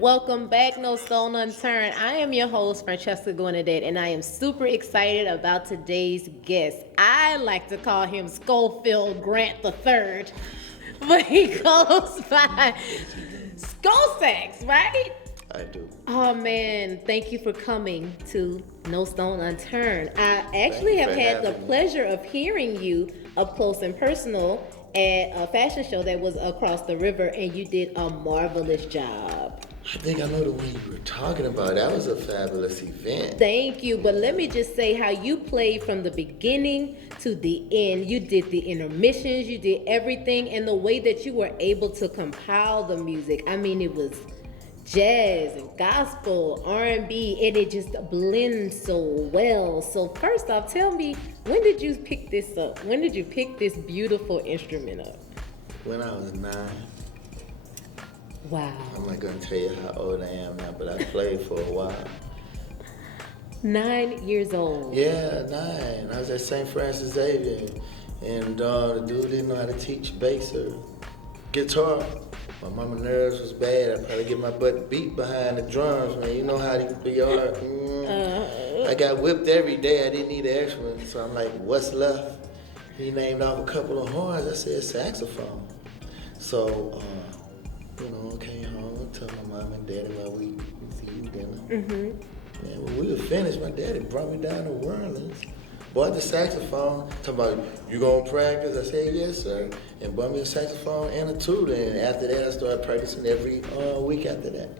Welcome back, No Stone Unturned. I am your host, Francheska Gwenadette, and I am super excited about today's guest. I like to call him Schofield Grant III, but he goes by ScoSax, right? I do. Oh man, thank you for coming to No Stone Unturned. I Thank actually you have for had the having me. pleasure of hearing you up close and personal at a fashion show that was across the river, and you did a marvelous job. I think I know the one you were talking about. That was a fabulous event. Thank you, but let me just say how you played from the beginning to the end. You did the intermissions, you did everything, and the way that you were able to compile the music. I mean, it was jazz and gospel, R&B, and it just blends so well. So first off, tell me, when did you pick this up? When did you pick this beautiful instrument up? When I was 9, Wow. I'm not gonna tell you how old I am now, but I played for a while. 9 years old. Yeah, 9. I was at St. Francis Xavier, and the dude didn't know how to teach bass or guitar. My mama nerves was bad. I probably get my butt beat behind the drums, man. You know how they be hard. I got whipped every day. I didn't need an extra one, so I'm like, what's left? He named off a couple of horns. I said saxophone. So, came home, told my mom and daddy while we was eating dinner. Man, when we were finished, my daddy brought me down to New Orleans, bought the saxophone, talking about, you gonna practice? I said, yes, sir. And bought me a saxophone and a tutor. And after that, I started practicing every week after that.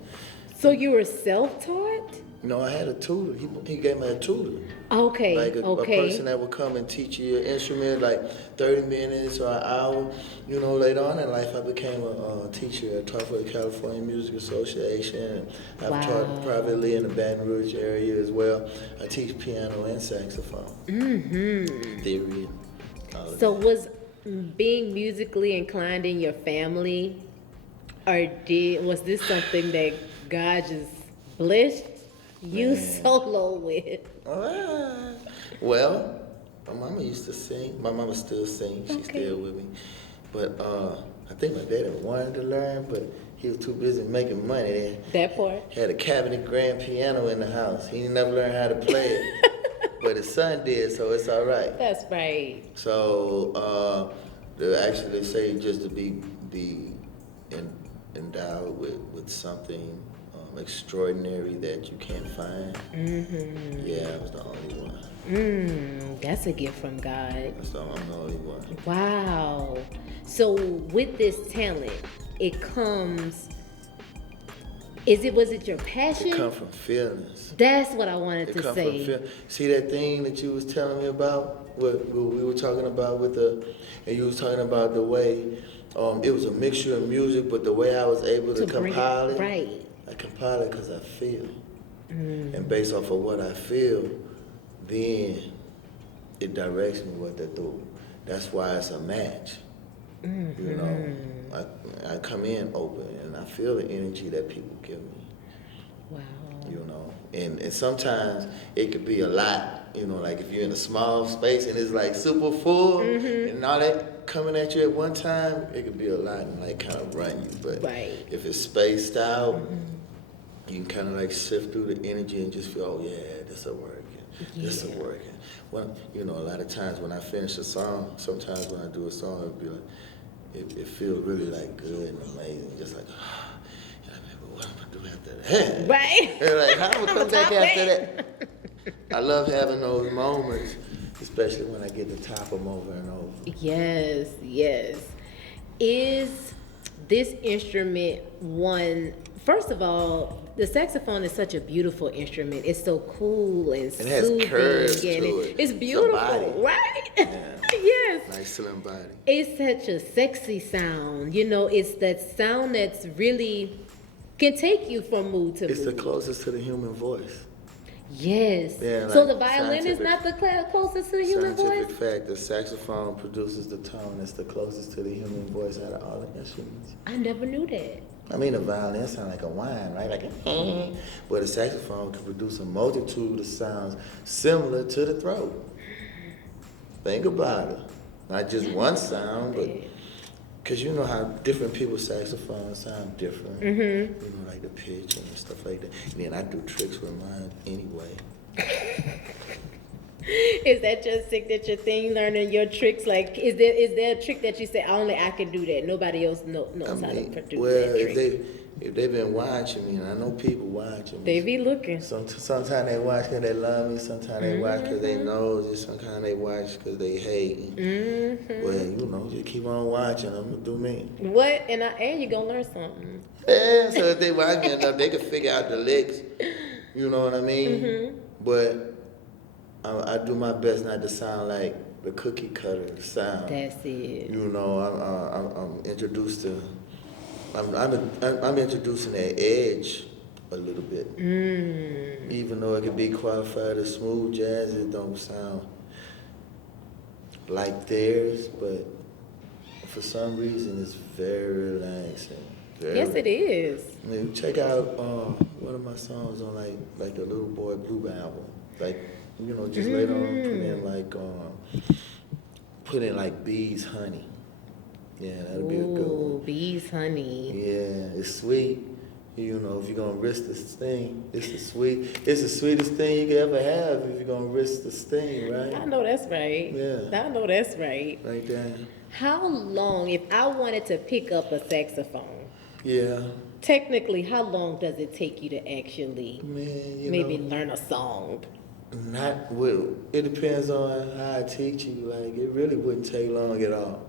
So you were self-taught? No, I had a tutor. He gave me a tutor. Okay, Like a okay. person that would come and teach you your instrument, like 30 minutes or an hour. You know, later on in life, I became a teacher. I taught for the California Music Association. I've Wow. taught privately in the Baton Rouge area as well. I teach piano and saxophone. Theory and all of So that. was being musically inclined in your family, or was this something that God just blessed you solo with? Well, my mama used to sing. My mama still sings. She's Okay. still with me. But I think my daddy wanted to learn, but he was too busy making money. Then That part. had a cabinet grand piano in the house. He never learned how to play it. But his son did, so it's all right. That's right. So they actually say just to be endowed with something extraordinary that you can't find. Yeah, I was the only one. That's a gift from God. I'm the only one. Wow. So with this talent, it comes. Was it your passion? It come from feelings. That's what I wanted It to come say. from see that thing that you was telling me about, what we were talking about and you was talking about the way it was a mixture of music, but the way I was able to bring compile it, right. I compile it because I feel. And based off of what I feel, then it directs me what to do. That's why it's a match. You know, I come in open and I feel the energy that people give me. Wow. You know, and sometimes it could be a lot, you know, like if you're in a small space and it's like super full and all that coming at you at one time, it could be a lot and like kind of run you. But Right. if it's spaced out, you can kind of like sift through the energy and just feel, oh yeah, this is working, this is Yeah. working. Well, you know, a lot of times when I finish a song, sometimes when I do a song, it'll be like, it feels really like good and amazing, just like, what am I doing after that? Right. And like, how am I gonna come back Top after that. that? I love having those moments, especially when I get to top them over and over. Yes, yes. Is this instrument one? First of all, the saxophone is such a beautiful instrument. It's so cool and It has soothing, curves and to it. it's It's a beautiful, body. right? Yeah. Yes. Nice slim body. It's such a sexy sound. You know, it's that sound that's really can take you from mood to It's the mood. closest to the human voice. Yes. Yeah, So like the violin is scientific- not the closest to the human Scientific voice? fact, the saxophone produces the tone that's the closest to the human voice out of all the instruments. I never knew that. I mean, a violin sounds like a whine, right? Like a but a saxophone can produce a multitude of sounds similar to the throat. Think about it. Not just one sound, but Cause you know how different people's saxophones sound different. You know, like the pitch and stuff like that. And then I do tricks with mine anyway. Is that your signature thing, learning your tricks? Like, is there a trick that you say, only I can do that, nobody else knows how to produce that trick? If they've been watching me, and I know people watching me. They be looking. Sometimes they watch because they love me, sometimes they watch because they know it, sometimes they watch because they hate. Well, you know, just keep on watching, I'm gonna do me. What? And you gonna learn something. Yeah, so if they watch me enough, they can figure out the licks, you know what I mean? But I do my best not to sound like the cookie cutter sound. That's it. You know, I'm introduced to, I'm introducing that edge a little bit. Even though it can be qualified as smooth jazz, it don't sound like theirs, but for some reason it's very relaxing. Yes, it is. I mean, check out one of my songs on like the Little Boy Blue album. Like, you know, just later on put in like Bees Honey. Yeah, that'll be a good one. Bees Honey. Yeah, it's sweet. You know, if you're gonna risk this thing, it's the sweetest thing you could ever have if you're gonna risk this thing, right? I know that's right. Yeah. I know that's right. Like that. How long, if I wanted to pick up a saxophone, Yeah. technically, how long does it take you to actually maybe learn a song? It depends on how I teach you. Like, it really wouldn't take long at all.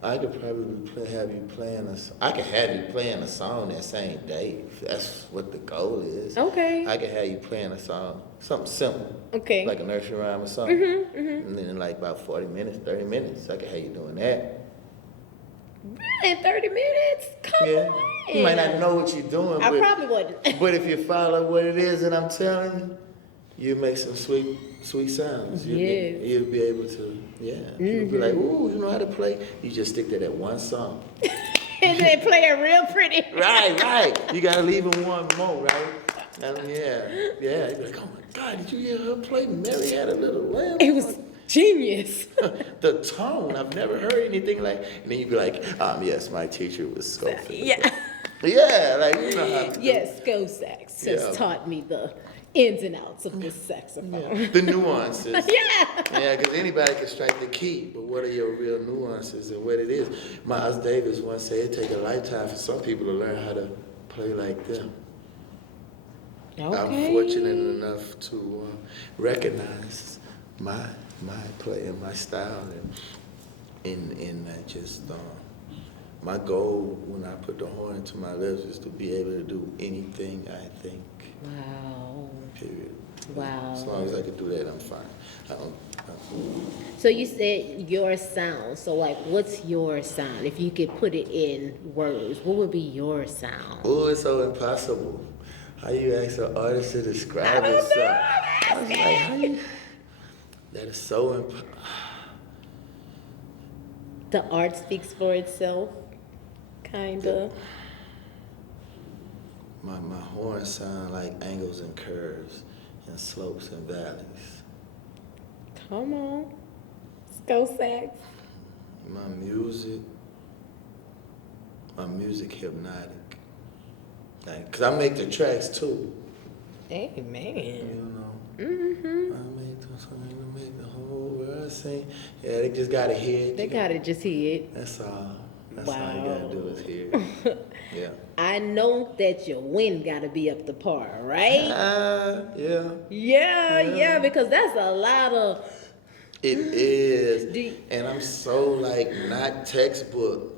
I could probably have you playing I could have you playing a song that same day. If that's what the goal is. Okay. I could have you playing a song, something simple. Okay. Like a nursery rhyme or something. And then in like about 40 minutes, 30 minutes, I could have you doing that. Really? 30 minutes? Come on. You might not know what you're doing. I probably wouldn't. But if you follow what it is that I'm telling you, you make some sweet sounds. You'll be able to, People be like, ooh, you know how to play? You just stick to that one song. And they play it real pretty. Right. You gotta leave them one more, right? And yeah. You're like, oh my God, did you hear her play Mary Had a Little Lamb? It was genius. The tone, I've never heard anything like. And then you'd be like, yes, my teacher was ScoSax. Yeah, like you know how to Yes, ScoSax has taught me the ins and outs of this saxophone. Yeah. The nuances. Yeah, because anybody can strike the key, but what are your real nuances and what it is? Miles Davis once said it take a lifetime for some people to learn how to play like them. Okay. I'm fortunate enough to recognize my play and my style, and that just my goal when I put the horn into my lips is to be able to do anything I think. Wow. Period. Wow. As long as I can do that, I'm fine. So you said your sound. So like, what's your sound? If you could put it in words, what would be your sound? Oh, it's so impossible. How you ask an artist to describe himself? I was like, how you? That is so impossible. The art speaks for itself, kinda. My horn sound like angles and curves and slopes and valleys. Come on, ScoSax. My music hypnotic. Like, 'cause I make the tracks too. Amen. You know. I make the whole world sing. Yeah, they just gotta hear it. They gotta just hear it. That's all. That's all you gotta do is hear it. Yeah. I know that your wind gotta be up to par, right? Yeah, because that's a lot of. It is. And I'm so like not textbook.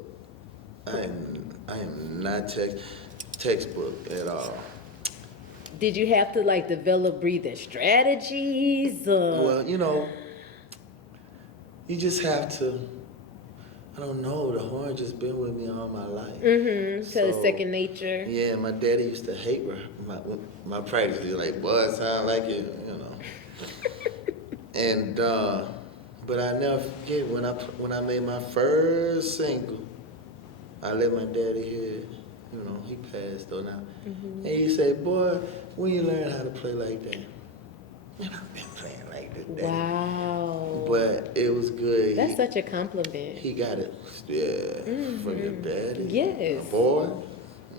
I am not textbook at all. Did you have to like develop breathing strategies? Well, you know, you just have to. I don't know. The horn just been with me all my life. So it's second nature. Yeah, my daddy used to hate my practice. He was like, boy, it sound like it, you know. And but I never forget when I made my first single. I let my daddy hear it. You know, he passed though now. And he said, boy, when you learn how to play like that? and I've been playing like this. Daddy. Wow. But it was good. That's such a compliment. He got it. Yeah. For your daddy. Yes. A boy.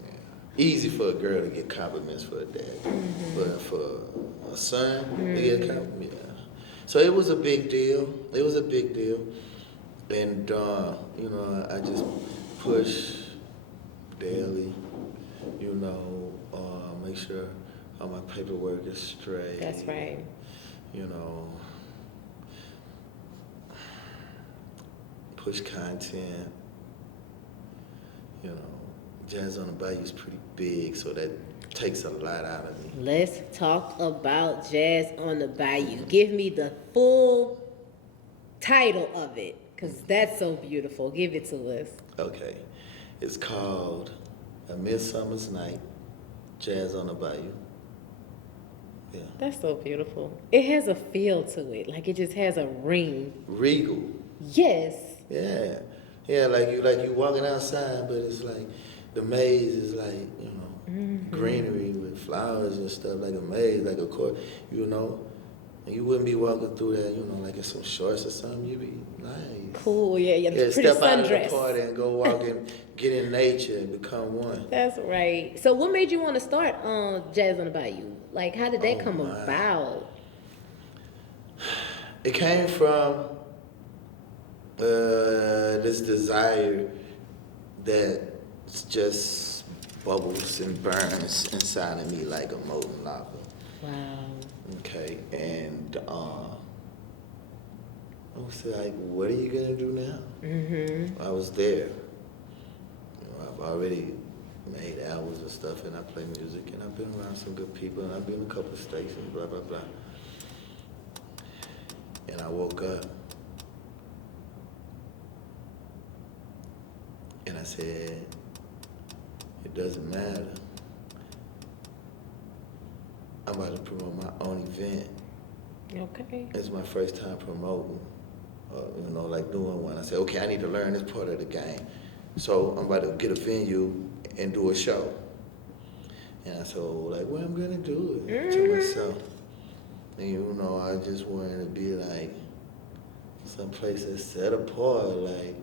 Yeah. Easy for a girl to get compliments for a daddy. But for a son to get a compliment. Yeah. So it was a big deal. It was a big deal. And, you know, I just push daily, you know, make sure all my paperwork is straight. That's right. You know, push content. You know, Jazz on the Bayou is pretty big, so that takes a lot out of me. Let's talk about Jazz on the Bayou. Give me the full title of it, because that's so beautiful. Give it to us. Okay. It's called A Midsummer's Night, Jazz on the Bayou. Yeah. That's so beautiful. It has a feel to it, like it just has a ring. Regal. Yes. Yeah. Yeah, like you walking outside, but it's like the maze is like, you know, greenery with flowers and stuff, like a maze, like a court, you know. And you wouldn't be walking through that, you know, like in some shorts or something. You'd be nice. Cool, yeah. Yeah, Pretty step out of the sundress. party and go walk and get in nature and become one. That's right. So what made you want to start Jazz on the Bayou? Like, how did that come my. about? It came from this desire that just bubbles and burns inside of me like a molten lava. Wow. Okay, and I was like, what are you gonna do now? I was there. You know, I've already made albums and stuff, and I play music, and I've been around some good people, and I've been in a couple of stations, blah, blah, blah. And I woke up, and I said, it doesn't matter. I'm about to promote my own event. Okay. It's my first time promoting, you know, like doing one. I said, okay, I need to learn this part of the game. So I'm about to get a venue and do a show. And I said, like, well, I'm gonna do it to myself. And you know, I just wanted to be like someplace that's set apart. Like,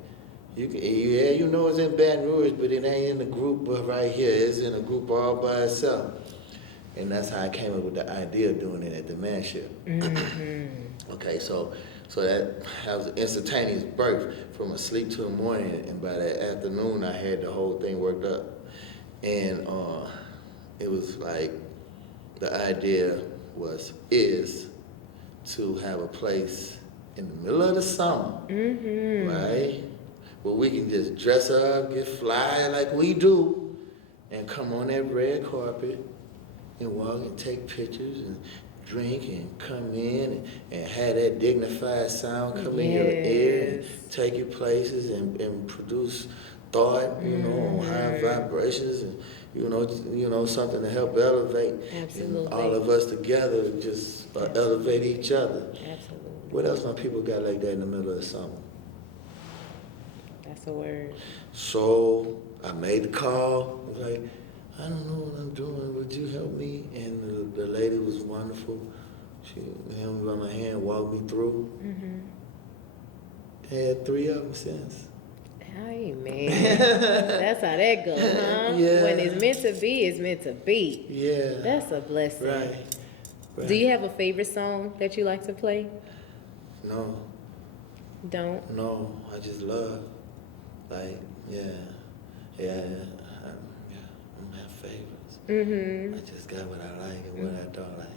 you can, yeah, you know it's in Baton Rouge, but it ain't in a group right here. It's in a group all by itself. And that's how I came up with the idea of doing it at the Manship. Okay, so that was an instantaneous birth from a sleep to the morning, and by that afternoon I had the whole thing worked up. And it was like, the idea is to have a place in the middle of the summer, right? Where we can just dress up, get fly like we do, and come on that red carpet and walk and take pictures and drink and come in and have that dignified sound come in your ear and take you places and produce thought, you know, on high vibrations and, you know, something to help elevate. Absolutely. And all of us together just elevate each other. Absolutely. What else my people got like that in the middle of the summer? That's a word. So I made the call. I was like, I don't know what I'm doing. Would you help me? And the lady was wonderful. She held me by my hand, walked me through. Had 3 of them since. Hey, man. That's how that goes, huh? Yeah. When it's meant to be, it's meant to be. Yeah. That's a blessing. Right. Do you have a favorite song that you like to play? No. Don't? No, I just love. Like, yeah. I don't have favorites. I just got what I like and what I don't like.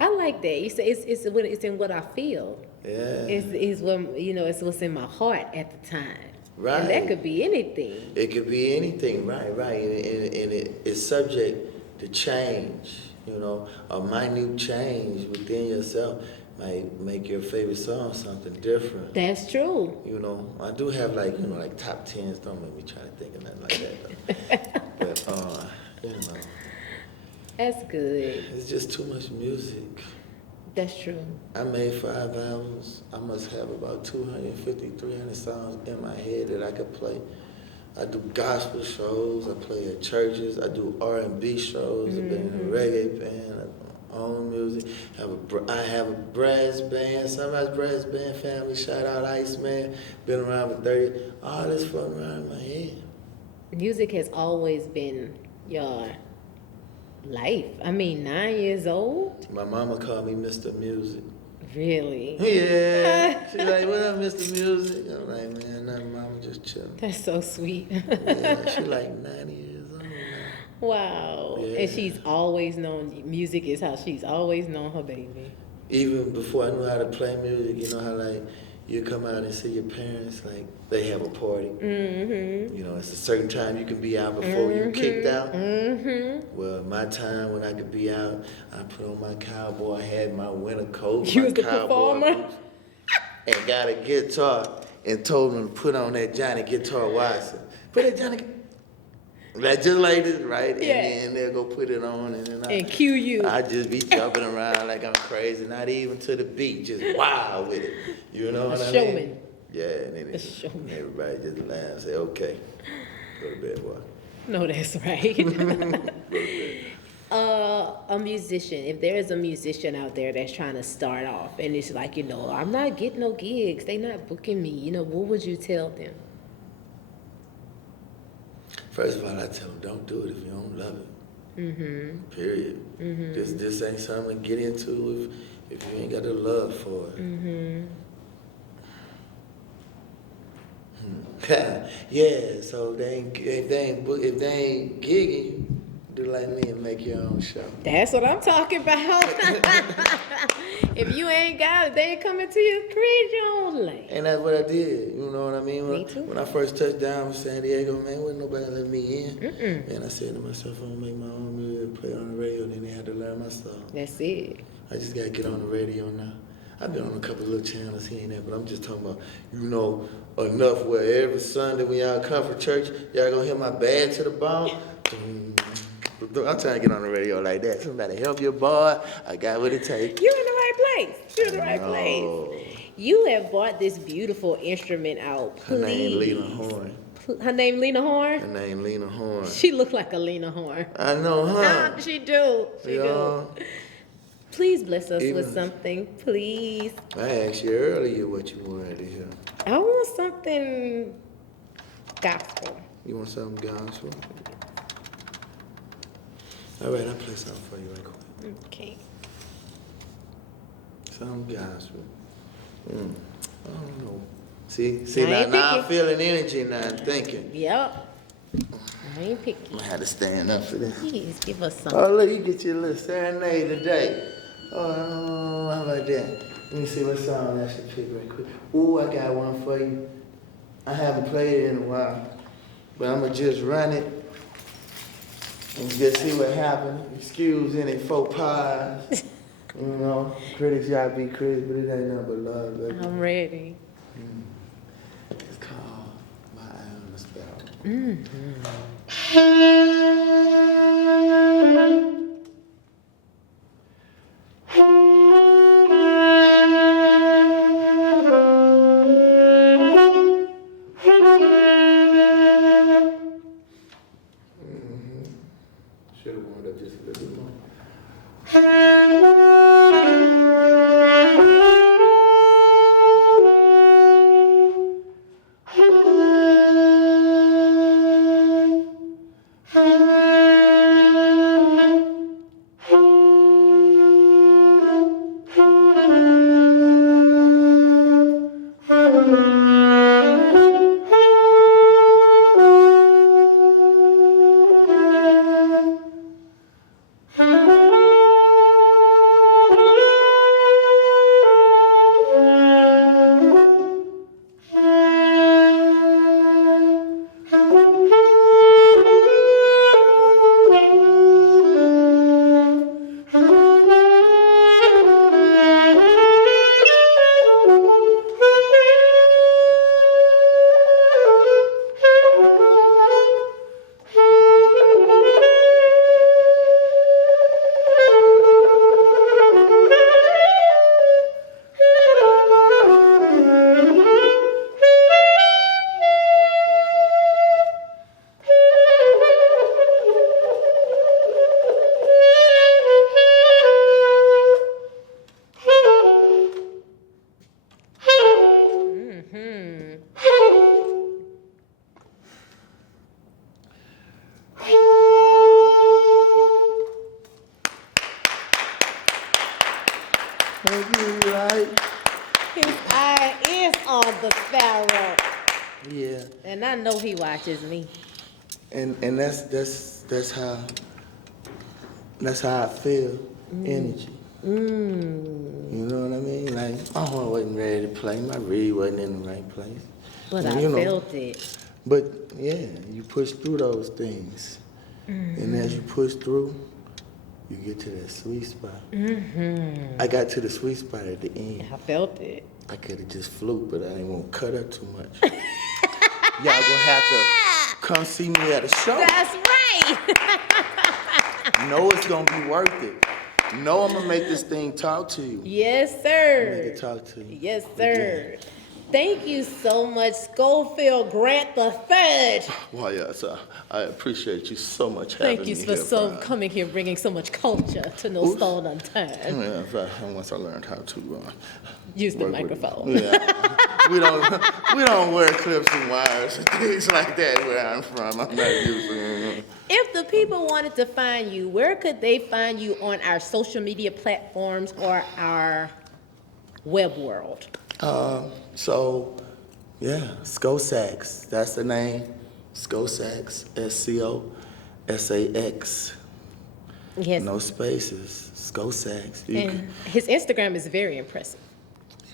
I like that. You say it's in what I feel. Yeah. It's what, you know, it's what's in my heart at the time. Right. And that could be anything. It could be anything, right. And it's subject to change, you know. A minute change within yourself might make your favorite song something different. That's true. You know, I do have like, you know, like top 10s. Don't make me try to think of nothing like that, though. But, you know. That's good. It's just too much music. That's true. I made 5 albums. I must have about 250, 300 songs in my head that I could play. I do gospel shows. I play at churches. I do R&B shows. I've been in a reggae band. own music. I have a brass band, Sunrise Brass Band family. Shout out Iceman. Been around for 30. All this floating around in my head. Music has always been your life. I mean, 9 years old? My mama called me Mr. Music. Really? Yeah. She's like, what up, Mr. Music? I'm like, man, nothing, mama, just chilling. That's so sweet. Yeah, she's like 90 years old now. Wow. Yeah. And she's always known music is how she's always known her baby. Even before I knew how to play music, you know how like you come out and see your parents, like they have a party. Mm-hmm. You know, it's a certain time you can be out before you kicked out. Mm-hmm. Well, my time when I could be out, I put on my cowboy hat, my winter coat, You my was the cowboy performer? boots, and got a guitar and told them to put on that Johnny Guitar Watson. Put that Johnny, like just like this, right? Yeah. And then they'll go put it on, and then And cue you. I just be jumping around like I'm crazy, not even to the beat, just wild with it. You know what I mean? Showman. Yeah, and then A showman. everybody just laugh and say, okay, go to bed, boy. No, that's right. A musician, if there is a musician out there that's trying to start off and it's like, I'm not getting no gigs, they not booking me, what would you tell them? First of all, I tell them, don't do it if you don't love it. Mm-hmm. Period. Mm-hmm. This ain't something to get into if you ain't got the love for it. Mm-hmm. Yeah, so if they ain't gigging you, do like me and make your own show. That's what I'm talking about. If you ain't got it, they ain't coming to you, create your own lane. And that's what I did, you know what I mean? Me too. When I first touched down from San Diego, man, wasn't nobody let me in. Mm-mm. And I said to myself, I'm gonna make my own music, play it on the radio, then they had to learn my stuff. That's it. I just gotta get on the radio now. I've been on a couple of little channels here and there, but I'm just talking about, enough where every Sunday when y'all come for church, y'all gonna hear my bad to the bone. I'm trying to get on the radio like that. Somebody help your boy. I got what it takes. You're in the right place. You're in the right place. You have bought this beautiful instrument out. Her name Please. Lena Horn. Her name Lena Horn? Her name Lena Horn. She look like a Lena Horn. I know, huh? She do. She do. Please bless us with Even- something, please. I asked you earlier what you wanted to hear. I want something gospel. You want something gospel? All right, I'll play something for you right quick. Okay. Something gospel. I don't know. See, I ain't now I'm picky. feeling energy now. I'm thinking. Yep. I ain't picky. I had to stand up for this. Please give us something. Oh, look, you get your little serenade today. Oh, how about that? Let me see what song I should pick right quick. Ooh, I got one for you. I haven't played it in a while, but I'm going to just run it and just see what happens. Excuse any faux pas. Critics gotta be critics, but it ain't nothing but love, baby. I'm ready. It's called My Eye on the Spell. Mm-hmm. Should have warmed up just a little bit more. Yeah. And I know he watches me. And that's how I feel. Energy. You know what I mean? Like my heart wasn't ready to play. My reed wasn't in the right place. But And, I felt it. But yeah, you push through those things. And as you push through, you get to that sweet spot. I got to the sweet spot at the end. I felt it. I could have just flew, but I didn't want to cut up too much. Y'all gonna have to come see me at a show. That's right. Know it's gonna be worth it. Know I'm gonna make this thing talk to you. Yes, sir. Make it talk to you. Yes, sir. Again. Thank you so much, Schofield Grant III. Well, yes, I appreciate you so much having Thank you me for here, coming here, bringing so much culture to No Stone Unturned. Yeah, once I learned how to use the microphone. Yeah, we don't wear clips and wires and things like that where I'm from. I'm not used to. If the people wanted to find you, where could they find you on our social media platforms or our web world? So, yeah, ScoSax, that's the name. ScoSax, ScoSax. Yes. No spaces, ScoSax. And his Instagram is very impressive.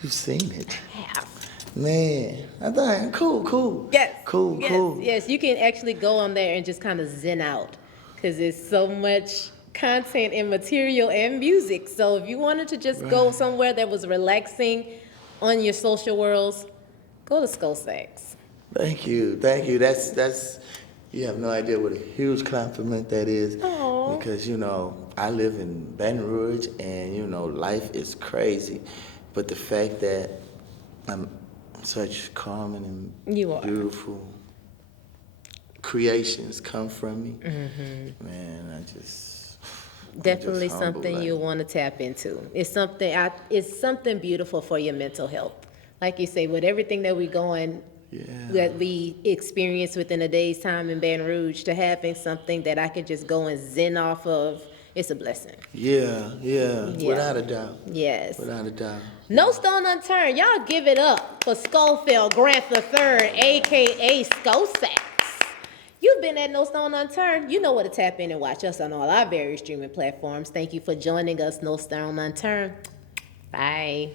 You've seen it. I have. Man, I thought, cool. Yes. Cool. Yes, you can actually go on there and just kind of zen out because there's so much content and material and music. So if you wanted to just go somewhere that was relaxing on your social worlds, go to ScoSax. Thank you. That's you have no idea what a huge compliment that is. Aww. Because, I live in Baton Rouge and, life is crazy. But the fact that I'm such calm and beautiful creations come from me, man, Definitely something you want to tap into. It's something beautiful for your mental health. Like you say, with everything that that we experience within a day's time in Baton Rouge, to having something that I could just go and zen off of, it's a blessing. Yeah, without a doubt. Yes. Without a doubt. No Stone Unturned. Y'all give it up for Schofield Grant III, a.k.a. ScoSax. You've been at No Stone Unturned. You know where to tap in and watch us on all our various streaming platforms. Thank you for joining us, No Stone Unturned. Bye.